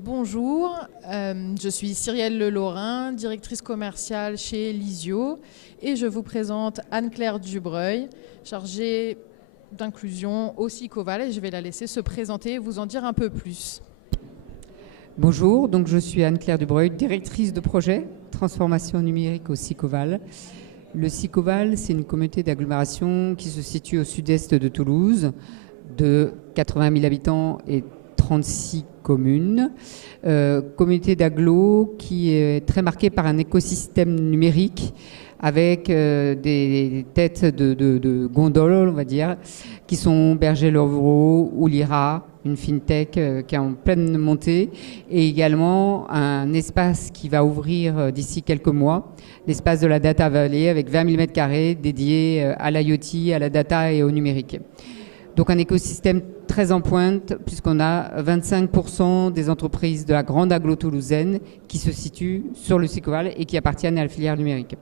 Bonjour, je suis Cyrielle Lelaurin, directrice commerciale chez Lysio et je vous présente Anne-Claire Dubreuil, chargée d'inclusion au Sicoval, et je vais la laisser se présenter et vous en dire un peu plus. Bonjour, donc je suis Anne-Claire Dubreuil, directrice de projet transformation numérique au Sicoval. Le Sicoval, c'est une communauté d'agglomération qui se situe au sud-est de Toulouse, de 80 000 habitants et 36 communes. Communauté d'agglo qui est très marquée par un écosystème numérique avec des têtes de gondoles, on va dire, qui sont Berger Lovreau ou Lyra, une fintech qui est en pleine montée, et également un espace qui va ouvrir d'ici quelques mois, l'espace de la Data Valley avec 20 000 m² dédié à l'IoT, à la data et au numérique. Donc un écosystème très en pointe, puisqu'on a 25% des entreprises de la grande agglo toulousaine qui se situent sur le Sicoval et qui appartiennent à la filière numérique.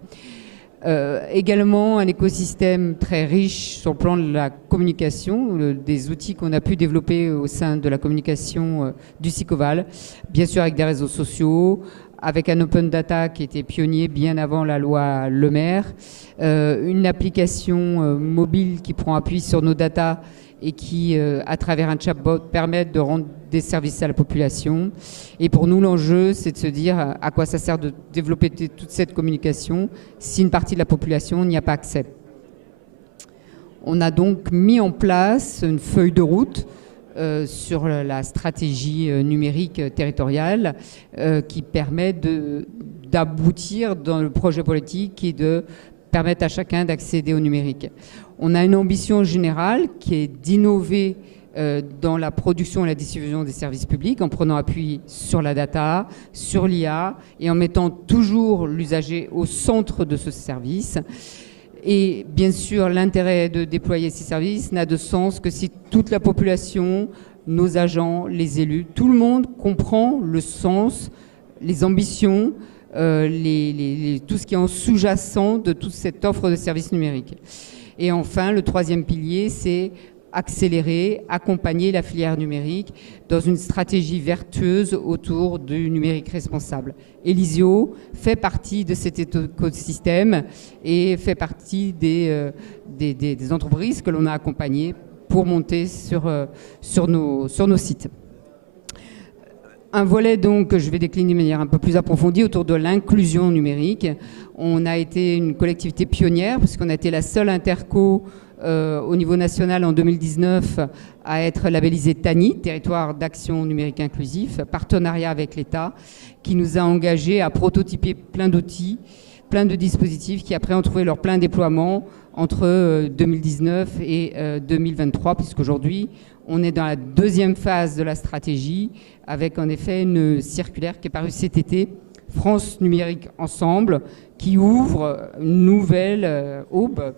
Également un écosystème très riche sur le plan de la communication, des outils qu'on a pu développer au sein de la communication du Sicoval, bien sûr avec des réseaux sociaux, avec un open data qui était pionnier bien avant la loi Le Maire, une application mobile qui prend appui sur nos datas et qui, à travers un chatbot, permettent de rendre des services à la population. Et pour nous, l'enjeu, c'est de se dire à quoi ça sert de développer toute cette communication si une partie de la population n'y a pas accès. On a donc mis en place une feuille de route sur la stratégie numérique territoriale qui permet d'aboutir dans le projet politique et de permettre à chacun d'accéder au numérique. On a une ambition générale qui est d'innover dans la production et la diffusion des services publics en prenant appui sur la data, sur l'IA et en mettant toujours l'usager au centre de ce service. Et bien sûr, l'intérêt de déployer ces services n'a de sens que si toute la population, nos agents, les élus, tout le monde comprend le sens, les ambitions, tout ce qui est en sous-jacent de toute cette offre de services numériques. Et enfin, le troisième pilier, c'est accélérer, accompagner la filière numérique dans une stratégie vertueuse autour du numérique responsable. Lysio fait partie de cet écosystème et fait partie des entreprises que l'on a accompagnées pour monter sur nos sites. Un volet donc que je vais décliner de manière un peu plus approfondie autour de l'inclusion numérique. On a été une collectivité pionnière puisqu'on a été la seule interco au niveau national en 2019 à être labellisé TANI, Territoire d'Action Numérique Inclusif, partenariat avec l'État, qui nous a engagés à prototyper plein d'outils, plein de dispositifs qui après ont trouvé leur plein déploiement entre 2019 et 2023, puisqu'aujourd'hui on est dans la deuxième phase de la stratégie avec en effet une circulaire qui est parue cet été, France Numérique Ensemble, qui ouvre une nouvelle aube,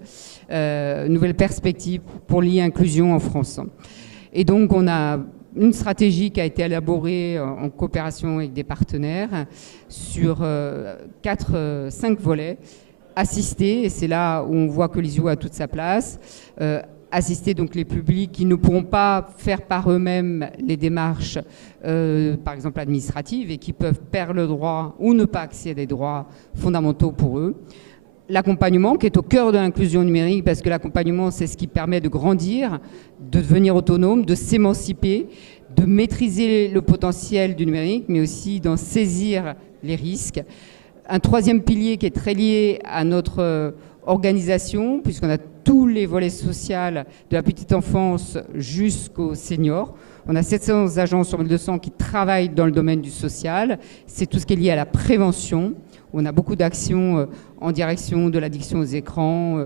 nouvelle perspective pour l'e-inclusion en France. Et donc on a une stratégie qui a été élaborée en coopération avec des partenaires sur 5 volets. Assister, et c'est là où on voit que Lysio a toute sa place, assister donc les publics qui ne pourront pas faire par eux-mêmes les démarches, par exemple administratives, et qui peuvent perdre le droit ou ne pas accéder à des droits fondamentaux pour eux. L'accompagnement qui est au cœur de l'inclusion numérique, parce que l'accompagnement, c'est ce qui permet de grandir, de devenir autonome, de s'émanciper, de maîtriser le potentiel du numérique, mais aussi d'en saisir les risques. Un troisième pilier qui est très lié à notre organisation, puisqu'on a tous les volets sociaux de la petite enfance jusqu'aux seniors. On a 700 agents sur 1200 qui travaillent dans le domaine du social. C'est tout ce qui est lié à la prévention. On a beaucoup d'actions en direction de l'addiction aux écrans,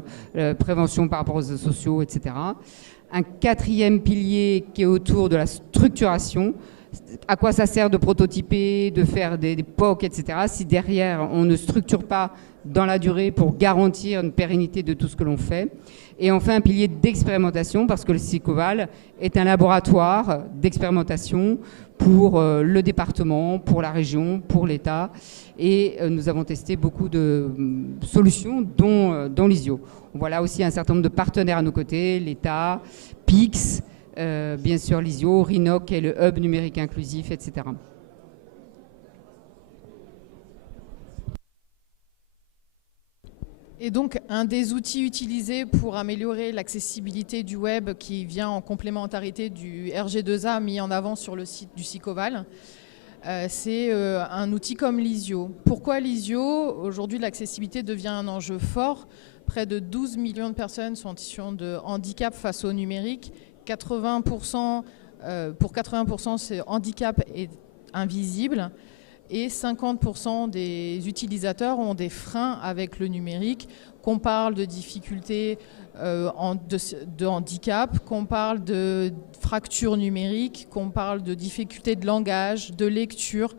prévention par rapport aux réseaux sociaux, etc. Un quatrième pilier qui est autour de la structuration. À quoi ça sert de prototyper, de faire des POC, etc. si derrière on ne structure pas dans la durée pour garantir une pérennité de tout ce que l'on fait. Et enfin un pilier d'expérimentation, parce que le Sicoval est un laboratoire d'expérimentation pour le département, pour la région, pour l'État. Et nous avons testé beaucoup de solutions, dont Lysio. Voilà aussi un certain nombre de partenaires à nos côtés, l'État, PIX, bien sûr Lysio, Rinoc et le Hub numérique inclusif, etc. Et donc, un des outils utilisés pour améliorer l'accessibilité du web qui vient en complémentarité du RG2A mis en avant sur le site du SICOVAL, c'est un outil comme Lisio. Pourquoi Lisio ? Aujourd'hui, l'accessibilité devient un enjeu fort. Près de 12 millions de personnes sont en situation de handicap face au numérique. 80%, pour 80%, ce handicap est invisible. Et 50% des utilisateurs ont des freins avec le numérique, qu'on parle de difficultés de handicap, qu'on parle de fracture numérique, qu'on parle de difficultés de langage, de lecture.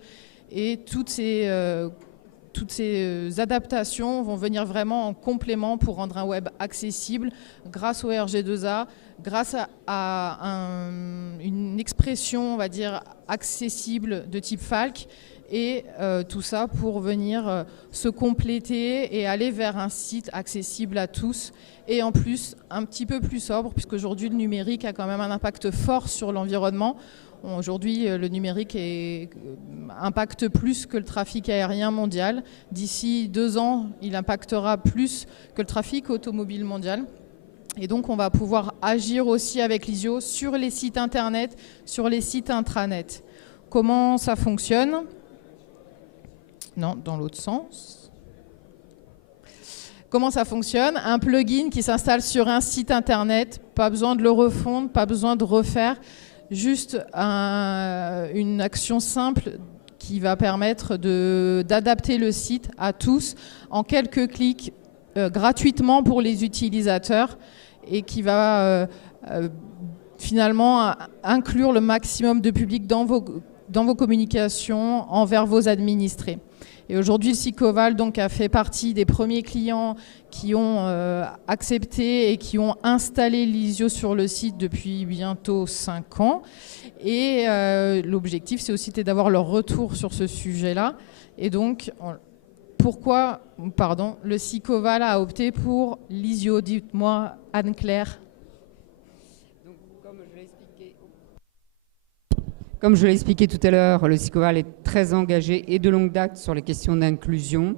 Et toutes ces adaptations vont venir vraiment en complément pour rendre un web accessible grâce au RG2A, grâce à une expression, on va dire, accessible de type FALC. Et tout ça pour venir se compléter et aller vers un site accessible à tous et en plus un petit peu plus sobre, puisqu'aujourd'hui le numérique a quand même un impact fort sur l'environnement. Aujourd'hui, le numérique impacte plus que le trafic aérien mondial. D'ici 2 ans, il impactera plus que le trafic automobile mondial. Et donc, on va pouvoir agir aussi avec Lisio sur les sites internet, sur les sites intranet. Comment ça fonctionne ? Non, dans l'autre sens. Comment ça fonctionne ? Un plugin qui s'installe sur un site internet, pas besoin de le refondre, pas besoin de refaire, juste une action simple qui va permettre d'adapter le site à tous en quelques clics gratuitement pour les utilisateurs et qui va finalement inclure le maximum de public dans vos communications envers vos administrés. Et aujourd'hui, le SICOVAL donc, a fait partie des premiers clients qui ont accepté et qui ont installé Lisio sur le site depuis bientôt 5 ans. Et l'objectif, c'est aussi d'avoir leur retour sur ce sujet-là. Et donc, pourquoi le SICOVAL a opté pour Lisio ? Dites-moi, Anne-Claire. Comme je l'ai expliqué tout à l'heure, le SICOVAL est très engagé et de longue date sur les questions d'inclusion.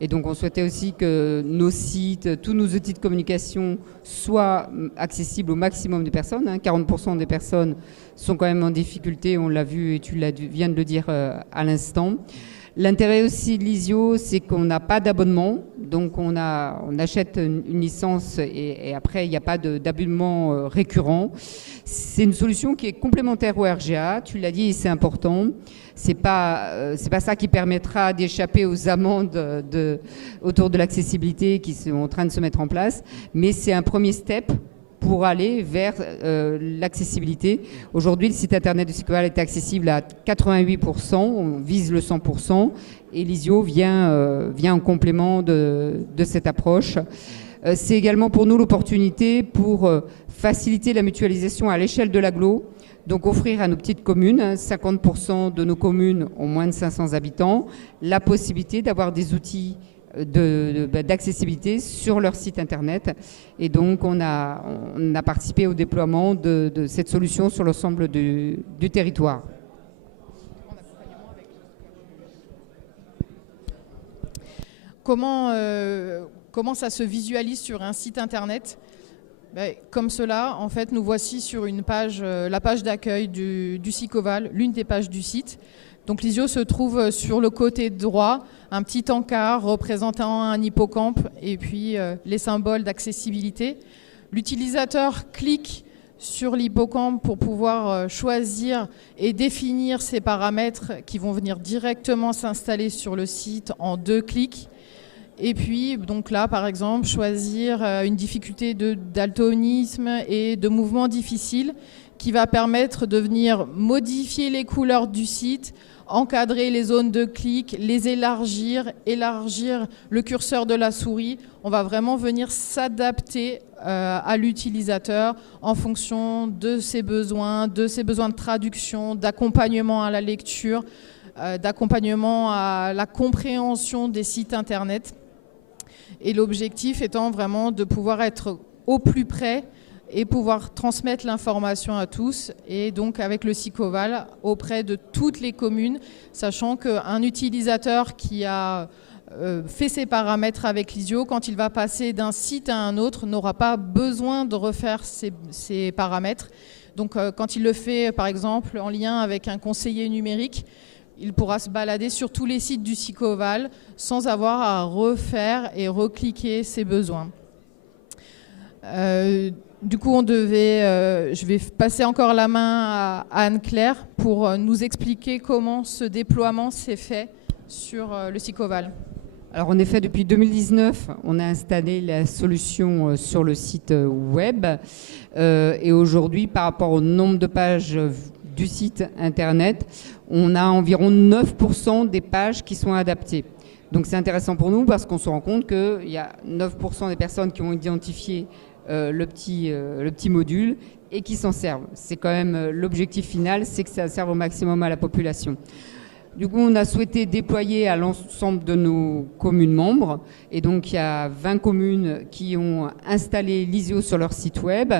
Et donc, on souhaitait aussi que nos sites, tous nos outils de communication soient accessibles au maximum de personnes. 40% des personnes sont quand même en difficulté, on l'a vu et tu viens de le dire à l'instant. L'intérêt aussi de Lisio, c'est qu'on n'a pas d'abonnement, donc on achète une licence et après il n'y a pas d'abonnement récurrent. C'est une solution qui est complémentaire au RGA, tu l'as dit et c'est important. C'est pas ça qui permettra d'échapper aux amendes autour de l'accessibilité qui sont en train de se mettre en place, mais c'est un premier step pour aller vers l'accessibilité. Aujourd'hui, le site internet du SICOVAL est accessible à 88%, on vise le 100%, et Lisio vient en complément de cette approche. C'est également pour nous l'opportunité pour faciliter la mutualisation à l'échelle de l'agglo, donc offrir à nos petites communes, 50% de nos communes ont moins de 500 habitants, la possibilité d'avoir des outils d'accessibilité sur leur site internet. Et donc, on a participé au déploiement de cette solution sur l'ensemble du territoire. Comment ça se visualise sur un site internet ? Comme cela, en fait, nous voici sur une page, la page d'accueil du SICOVAL, l'une des pages du site. Donc Lisio se trouve sur le côté droit, un petit encart représentant un hippocampe et puis les symboles d'accessibilité. L'utilisateur clique sur l'hippocampe pour pouvoir choisir et définir ses paramètres qui vont venir directement s'installer sur le site en 2 clics. Et puis, donc là, par exemple, choisir une difficulté de daltonisme et de mouvement difficile qui va permettre de venir modifier les couleurs du site, encadrer les zones de clic, les élargir le curseur de la souris. On va vraiment venir s'adapter à l'utilisateur en fonction de ses besoins de traduction, d'accompagnement à la lecture, d'accompagnement à la compréhension des sites internet. Et l'objectif étant vraiment de pouvoir être au plus près et pouvoir transmettre l'information à tous, et donc avec le SICOVAL auprès de toutes les communes, sachant qu'un utilisateur qui a fait ses paramètres avec Lizio, quand il va passer d'un site à un autre, n'aura pas besoin de refaire ses paramètres. Donc quand il le fait, par exemple, en lien avec un conseiller numérique, il pourra se balader sur tous les sites du Sicoval sans avoir à refaire et recliquer ses besoins. Du coup, je vais passer encore la main à Anne-Claire pour nous expliquer comment ce déploiement s'est fait sur le Sicoval. Alors en effet, depuis 2019, on a installé la solution sur le site web. Et aujourd'hui, par rapport au nombre de pages du site internet, on a environ 9% des pages qui sont adaptées. Donc c'est intéressant pour nous parce qu'on se rend compte qu'il y a 9% des personnes qui ont identifié le petit module et qui s'en servent. C'est quand même l'objectif final, c'est que ça serve au maximum à la population. Du coup, on a souhaité déployer à l'ensemble de nos communes membres. Et donc, il y a 20 communes qui ont installé Lizio sur leur site web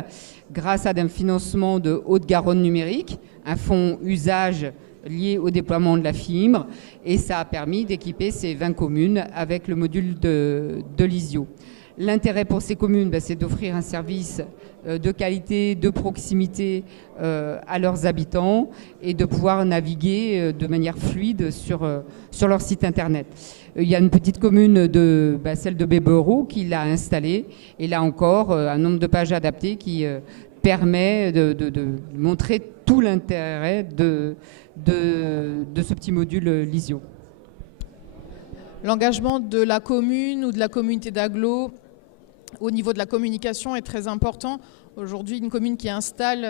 grâce à un financement de Haute-Garonne numérique, un fonds usage lié au déploiement de la fibre. Et ça a permis d'équiper ces 20 communes avec le module de Lizio. L'intérêt pour ces communes, c'est d'offrir un service de qualité, de proximité à leurs habitants et de pouvoir naviguer de manière fluide sur leur site internet. Il y a une petite commune, celle de Bébereau, qui l'a installée. Et là encore, un nombre de pages adaptées qui permet de montrer tout l'intérêt de ce petit module Lizio. L'engagement de la commune ou de la communauté d'agglo au niveau de la communication est très important. Aujourd'hui, une commune qui installe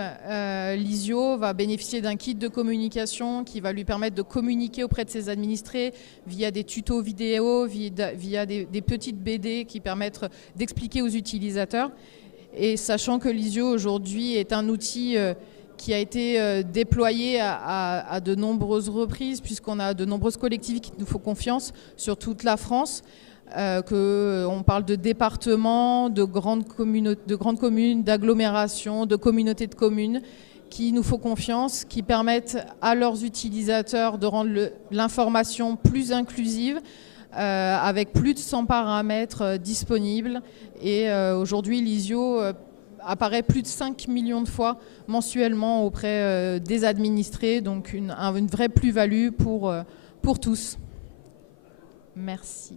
Lizio va bénéficier d'un kit de communication qui va lui permettre de communiquer auprès de ses administrés via des tutos vidéo, via des petites BD qui permettent d'expliquer aux utilisateurs. Et sachant que Lizio aujourd'hui est un outil qui a été déployé à de nombreuses reprises, puisqu'on a de nombreuses collectivités qui nous font confiance sur toute la France. On parle de départements, de grandes communes, d'agglomérations, de communautés de communes qui nous font confiance, qui permettent à leurs utilisateurs de rendre l'information plus inclusive, avec plus de 100 paramètres disponibles. Et aujourd'hui, Lizio apparaît plus de 5 millions de fois mensuellement auprès des administrés, donc une vraie plus-value pour tous. Merci.